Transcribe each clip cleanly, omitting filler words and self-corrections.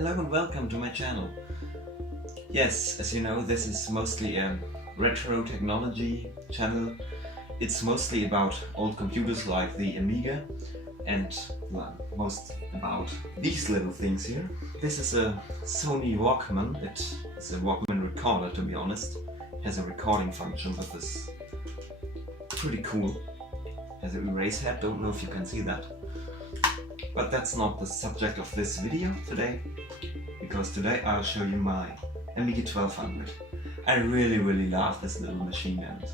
Hello and welcome to my channel. Yes, as you know, this is mostly a retro technology channel. It's mostly about old computers like the Amiga and most about these little things here. This is a Sony Walkman. It is a Walkman recorder, to be honest. It has a recording function that is pretty cool. It has an erase head, don't know if you can see that. But that's not the subject of this video today, because today I'll show you my Amiga 1200. I really love this little machine, and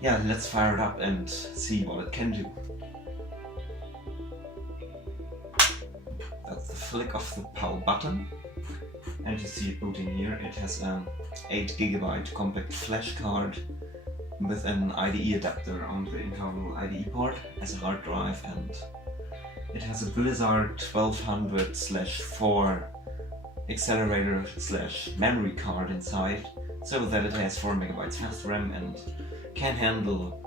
yeah, let's fire it up and see what it can do. That's the flick of the power button, and you see it booting here. It has an 8GB compact flash card with an IDE adapter on the internal IDE port as a hard drive, and it has a Blizzard 1200/4 accelerator/memory card inside, so that it has 4MB fast RAM and can handle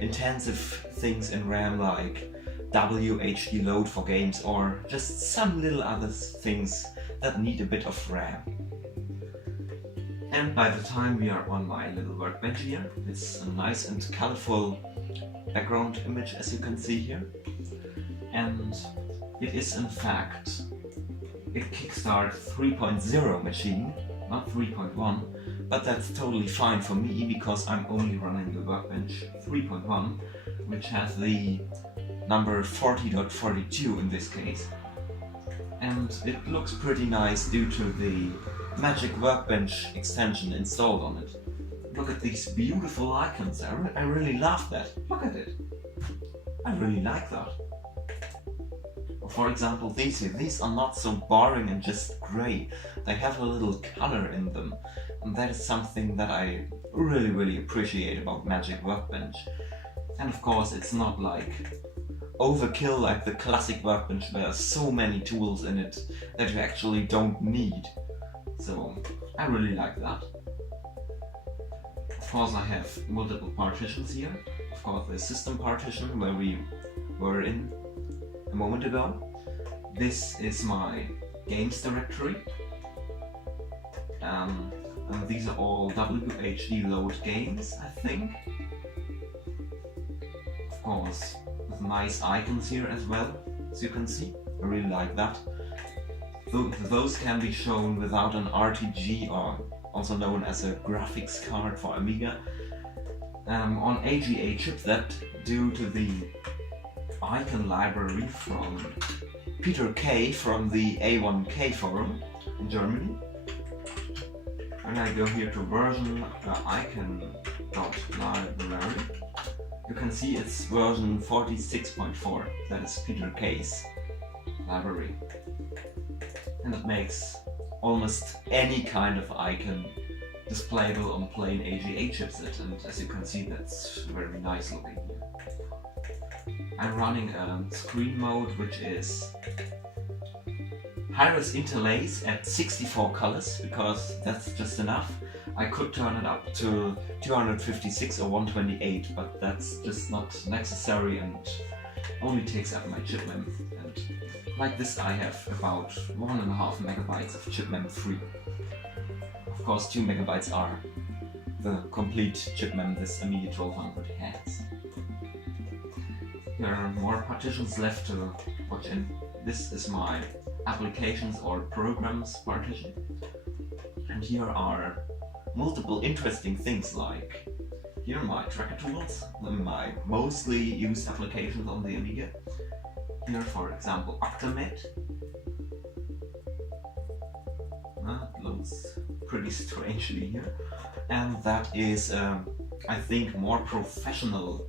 intensive things in RAM like WHD load for games or just some little other things that need a bit of RAM. And by the time we are on my little workbench here, it's a nice and colorful background image, as you can see here. And it is in fact a Kickstart 3.0 machine, not 3.1, but that's totally fine for me because I'm only running the Workbench 3.1, which has the number 40.42 in this case. And it looks pretty nice due to the Magic Workbench extension installed on it. Look at these beautiful icons, I really love that. Look at it. I really like that. For example, these are not so boring and just grey. They have a little color in them, and that is something that I really appreciate about Magic Workbench. And of course, it's not like overkill like the classic Workbench where there are so many tools in it that you actually don't need. So I really like that. Of course, I have multiple partitions here. Of course, the system partition where we were in a moment ago. This is my games directory, and these are all WHD load games, I think. Of course, with nice icons here as well, as you can see. I really like that. Those can be shown without an RTG, or also known as a graphics card for Amiga, on AGA chip, that due to the icon library from Peter K from the A1K forum in Germany. When I go here to version icon.library, you can see it's version 46.4. That is Peter K's library. And it makes almost any kind of icon displayable on plain AGA chipset, and as you can see, that's very nice looking here. I'm running a screen mode which is high-res interlace at 64 colors, because that's just enough. I could turn it up to 256 or 128, but that's just not necessary and only takes up my chip mem. And like this, I have about 1.5 megabytes of chip mem free. Of course, 2 megabytes are the complete chip mem this Amiga 1200 has. There are more partitions left to watch in. This is my applications or programs partition. And here are multiple interesting things, like here are my tracker tools, my mostly used applications on the Amiga. Here, for example, Octamed. It looks pretty strangely here. And that is, I think, more professional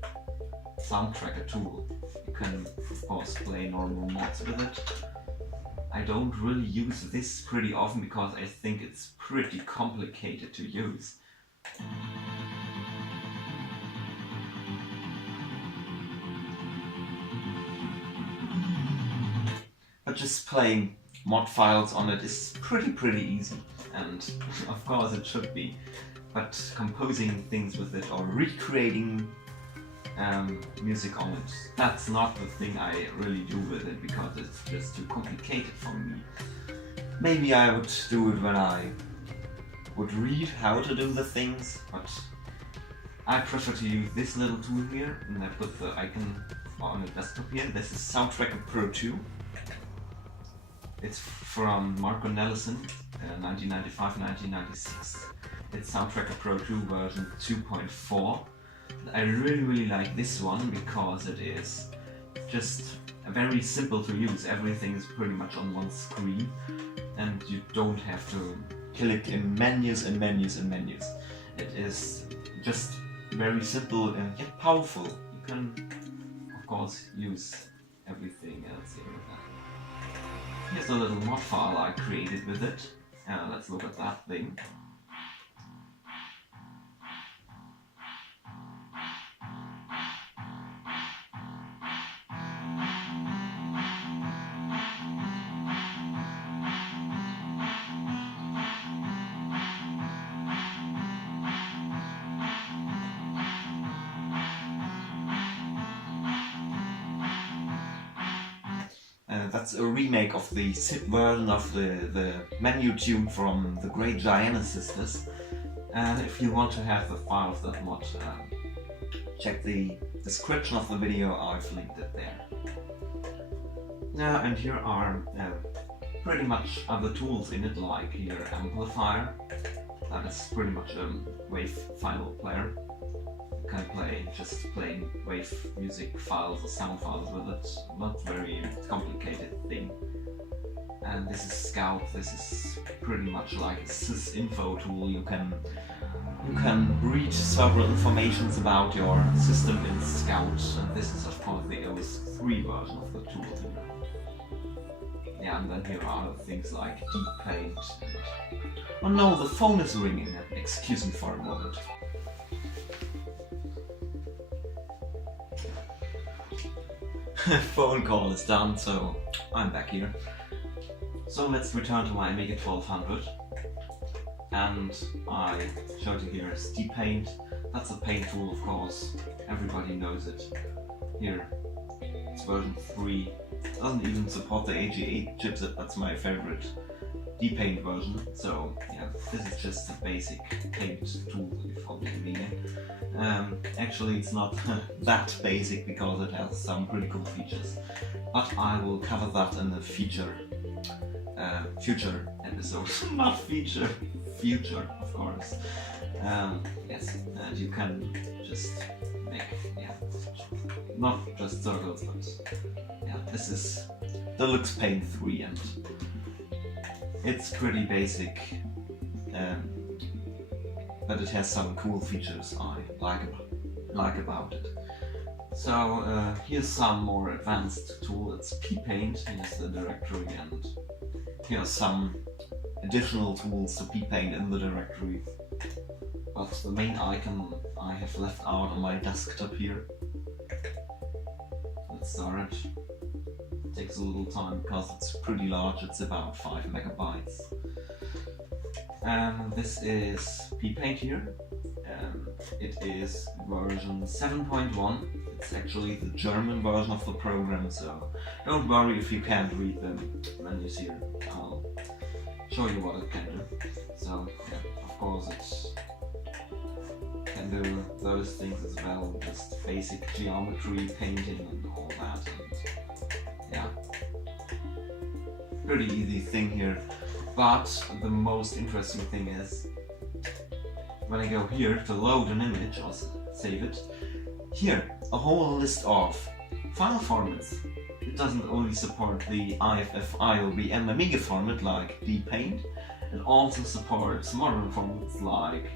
sound tracker tool. You can of course play normal mods with it. I don't really use this pretty often because I think it's pretty complicated to use. But just playing mod files on it is pretty easy, and of course it should be. But composing things with it or recreating music on it, that's not the thing I really do with it, because it's just too complicated for me. Maybe I would do it when I would read how to do the things, but I prefer to use this little tool here, and I put the icon on the desktop here. This is Soundtracker Pro 2. It's from Marco Nelson, 1995-1996. It's Soundtracker Pro 2 version 2.4. I really like this one because it is just very simple to use. Everything is pretty much on one screen, and you don't have to click in menus and menus and menus. It is just very simple and yet powerful. You can, of course, use everything else here with that. Here's a little mod file I created with it. Let's look at that thing. That's a remake of the SIP version of the menu tune from the great Gianna Sisters. And if you want to have the file of that mod, check the description of the video, I've linked it there. And here are pretty much other tools in it, like here Amplifier. That is pretty much a wave file player. You can play just plain wave music files or sound files with it, not very complicated thing. And this is Scout. This is pretty much like a sysinfo tool. You can read several informations about your system in Scout, and this is of course the OS3 version of the tool. Yeah, and then here are things like Deep Paint. Oh no, the phone is ringing. Excuse me for a moment. Phone call is done, so I'm back here. So let's return to my Amiga 1200. And I showed you here is Deep Paint. That's a paint tool, of course. Everybody knows it. Here, it's version 3. It doesn't even support the AG8 chipset. That's my favorite Deep Paint version. So yeah, this is just a basic paint tool for the Amiga. Actually, it's not that basic because it has some pretty cool features, but I will cover that in a future episode. Not feature, future, of course. Yes, and you can just make, not just circles, but yeah, this is Deluxe Paint 3, and it's pretty basic. But it has some cool features I like about it. So here's some more advanced tool. It's P-Paint. Here's the directory, and here are some additional tools to P-Paint in the directory. But the main icon I have left out on my desktop here. Let's start it. It takes a little time because it's pretty large. It's about 5 megabytes. This is P-Paint here. It is version 7.1. It's actually the German version of the program, so don't worry if you can't read the menus here. I'll show you what it can do. So, yeah, of course it can do those things as well, just basic geometry, painting and all that. And yeah, pretty easy thing here. But the most interesting thing is when I go here to load an image or save it, here a whole list of file formats. It doesn't only support the IFF IOBM Amiga format like Deep-Paint, it also supports modern formats like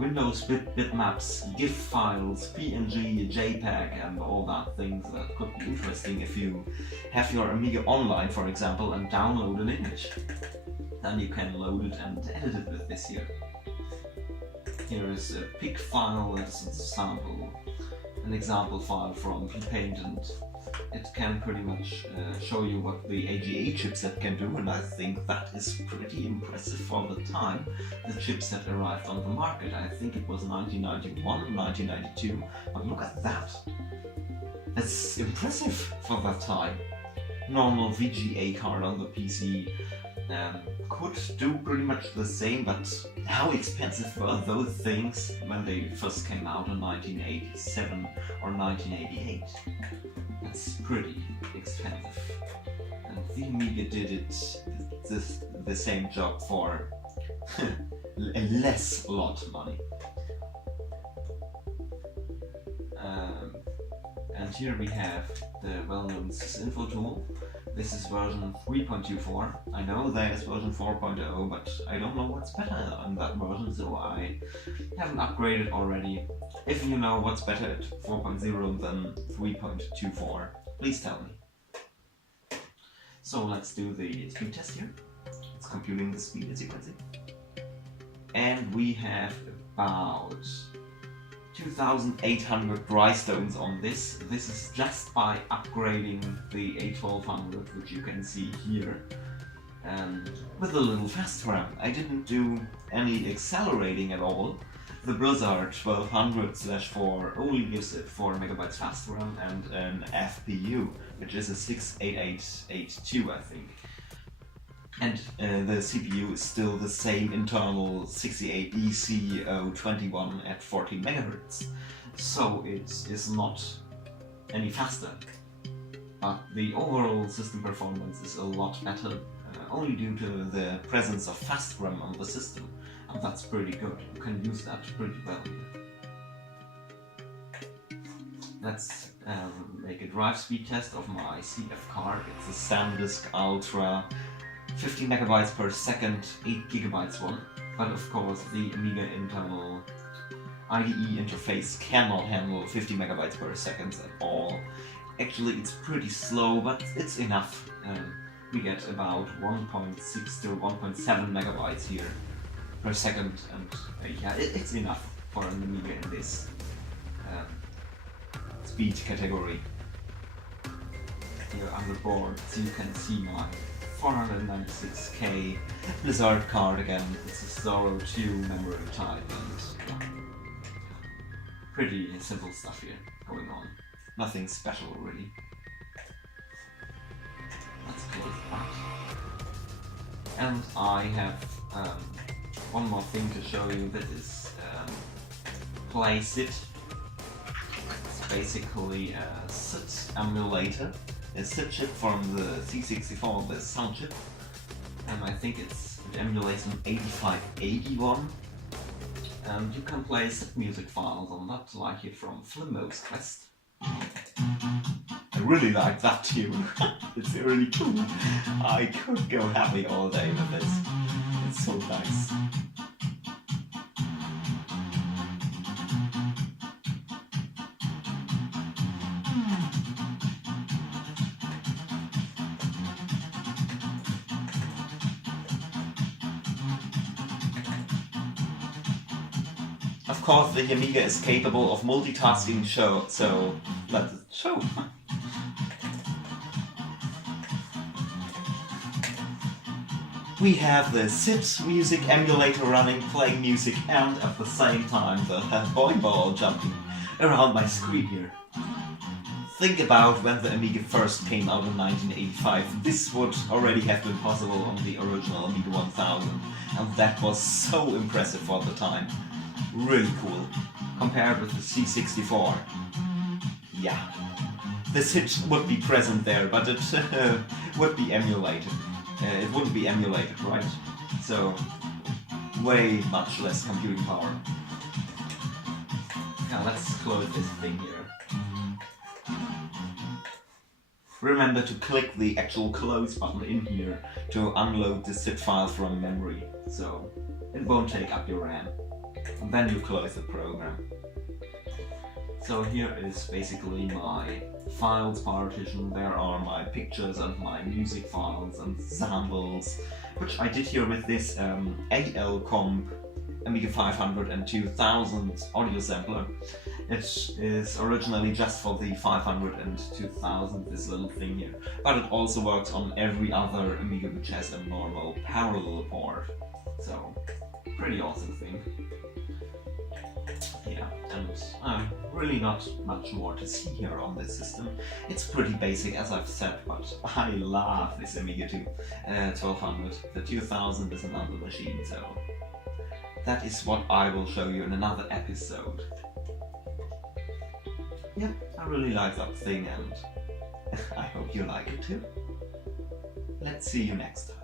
Windows bitmaps, GIF files, PNG, JPEG, and all that things that could be interesting if you have your Amiga online, for example, and download an image. Then you can load it and edit it with this here. Here is a PIC file, that's an example file from P-Paint, and it can pretty much show you what the AGA chipset can do, and I think that is pretty impressive for the time the chipset arrived on the market. I think it was 1991 or 1992, but look at that. That's impressive for that time. Normal VGA card on the PC, could do pretty much the same, but how expensive were those things when they first came out in 1987 or 1988? That's pretty expensive. And the Amiga did it the same job for a less lot of money. And here we have the well-known sysinfo tool. This is version 3.24. I know there is version 4.0, but I don't know what's better on that version, so I haven't upgraded already. If you know what's better at 4.0 than 3.24, please tell me. So let's do the speed test here. It's computing the speed, as you can see. And we have about 2,800 dry stones on this. This is just by upgrading the A1200, which you can see here. And with a little fast RAM. I didn't do any accelerating at all. The Blizzard 1200/4 only gives it 4 MB fast RAM and an FPU, which is a 68882, I think. And the CPU is still the same internal 68EC021 at 14 MHz, so it is not any faster. But the overall system performance is a lot better, only due to the presence of fast RAM on the system, and that's pretty good. You can use that pretty well. Let's make a drive speed test of my CF card. It's a SanDisk Ultra 50 megabytes per second, 8 gigabytes one, but of course the Amiga internal IDE interface cannot handle 50 megabytes per second at all. Actually, it's pretty slow, but it's enough. We get about 1.6 to 1.7 megabytes here per second, and yeah, it's enough for an Amiga in this speed category. Here on the board, so you can see my 496K Blizzard card again. It's a Zorro 2 memory type, and yeah, pretty simple stuff here going on. Nothing special really. Let's close that. And I have one more thing to show you. That is PlaySit. It's basically a SID emulator. A SID chip from the C64, the sound chip, and I think it emulates an 8581, and you can play SID music files on that, like it from Flimbo's Quest. I really like that tune. It's really cool. I could go happy all day with this. It's so nice. Of course, the Amiga is capable of multitasking, so let it show. We have the SID music emulator running, playing music, and at the same time the boing ball jumping around my screen here. Think about when the Amiga first came out in 1985. This would already have been possible on the original Amiga 1000, and that was so impressive for the time. Really cool, compared with the C64. Yeah, the SID would be present there, but it would be emulated. It wouldn't be emulated, right? So, way much less computing power. Now let's close this thing here. Remember to click the actual close button in here to unload the SID file from memory, so it won't take up your RAM. And then you close the program. So here is basically my files partition. There are my pictures and my music files and samples, which I did here with this AL Amiga 500 and 2000 audio sampler. It is originally just for the 500 and 2000, this little thing here, but it also works on every other Amiga which has a normal parallel port. So, pretty awesome thing. Yeah, and really not much more to see here on this system. It's pretty basic, as I've said, but I love this Amiga 1200. The 2000 is another machine, so that is what I will show you in another episode. Yeah, I really like that thing, and I hope you like it too. Let's see you next time.